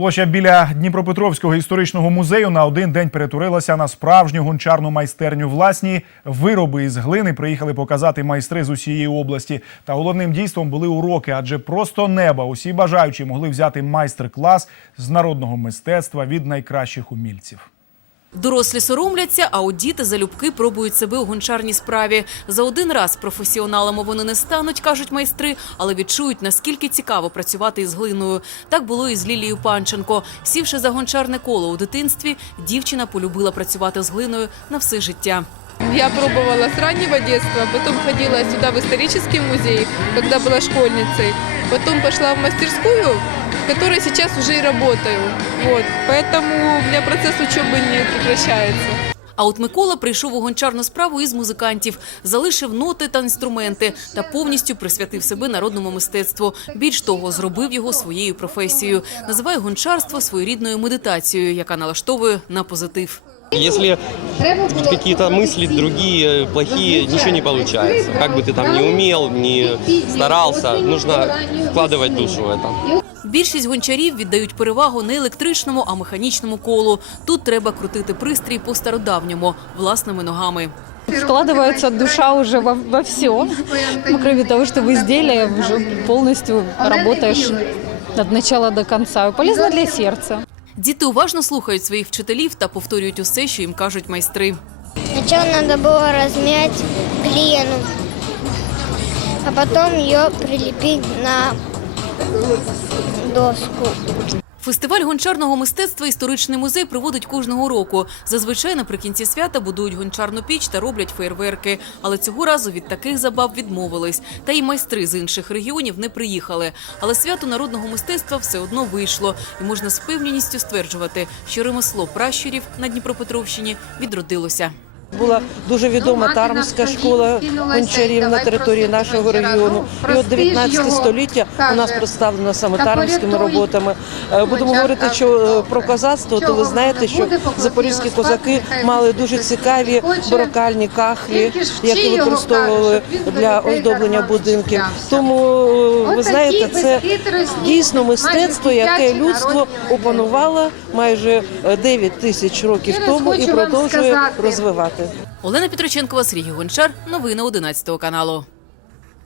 Площа біля Дніпропетровського історичного музею на один день перетворилася на справжню гончарну майстерню. Власні вироби із глини приїхали показати майстри з усієї області. Та головним дійством були уроки, адже просто неба усі бажаючі могли взяти майстер-клас з народного мистецтва від найкращих умільців. Дорослі соромляться, а от діти залюбки пробують себе у гончарній справі. За один раз професіоналами вони не стануть, кажуть майстри, але відчують, наскільки цікаво працювати із глиною. Так було і з Лілією Панченко. Сівши за гончарне коло у дитинстві, дівчина полюбила працювати з глиною на все життя. Я пробовала с раннего детства, потом ходила сюда в исторический музей, когда была школьницей. Потом пошла в мастерскую, в которой сейчас уже и работаю. Вот. Поэтому у меня процесс учебы не прекращается. А от Микола прийшов у гончарну справу із музикантів, залишив ноти та інструменти та повністю присвятив себе народному мистецтву. Більш того, зробив його своєю професією. Називає гончарство своєрідною медитацією, яка налаштовує на позитив. Если какие-то мысли другие, плохие, ничего не получается. Как бы ты там не умел, не старался, нужно вкладывать душу в это. Більшість гончарів віддають перевагу не електричному, а механічному колу. Тут треба крутити пристрій по стародавньому власними ногами. Вкладывается душа уже во, во все. Ну, кроме того, что в изделии уже полностью работаешь от начала до конца. Полезно для сердца. Діти уважно слухають своїх вчителів та повторюють усе, що їм кажуть майстри. Спочатку треба було розм'яти клієну, а потім його приліпити на доску. Фестиваль гончарного мистецтва історичний музей проводить кожного року. Зазвичай наприкінці свята будують гончарну піч та роблять фейерверки. Але цього разу від таких забав відмовились. Та й майстри з інших регіонів не приїхали. Але свято народного мистецтва все одно вийшло, і можна з певністю стверджувати, що ремесло пращурів на Дніпропетровщині відродилося. Була дуже відома Тармська школа гончарів на території нашого регіону. І от 19 століття у нас представлено саме тармськими роботами. Е, Будемо говорити, що е, про козацтво, то ви знаєте, що запорізькі козаки мали дуже цікаві барокальні кахлі, які використовували для оздоблення будинків. Тому е, ви знаєте, це дійсно мистецтво, яке людство опанувало майже е, 9 тисяч років тому і продовжує розвивати. Олена Петроченкова, Сергій Гончар. Новини 11 каналу.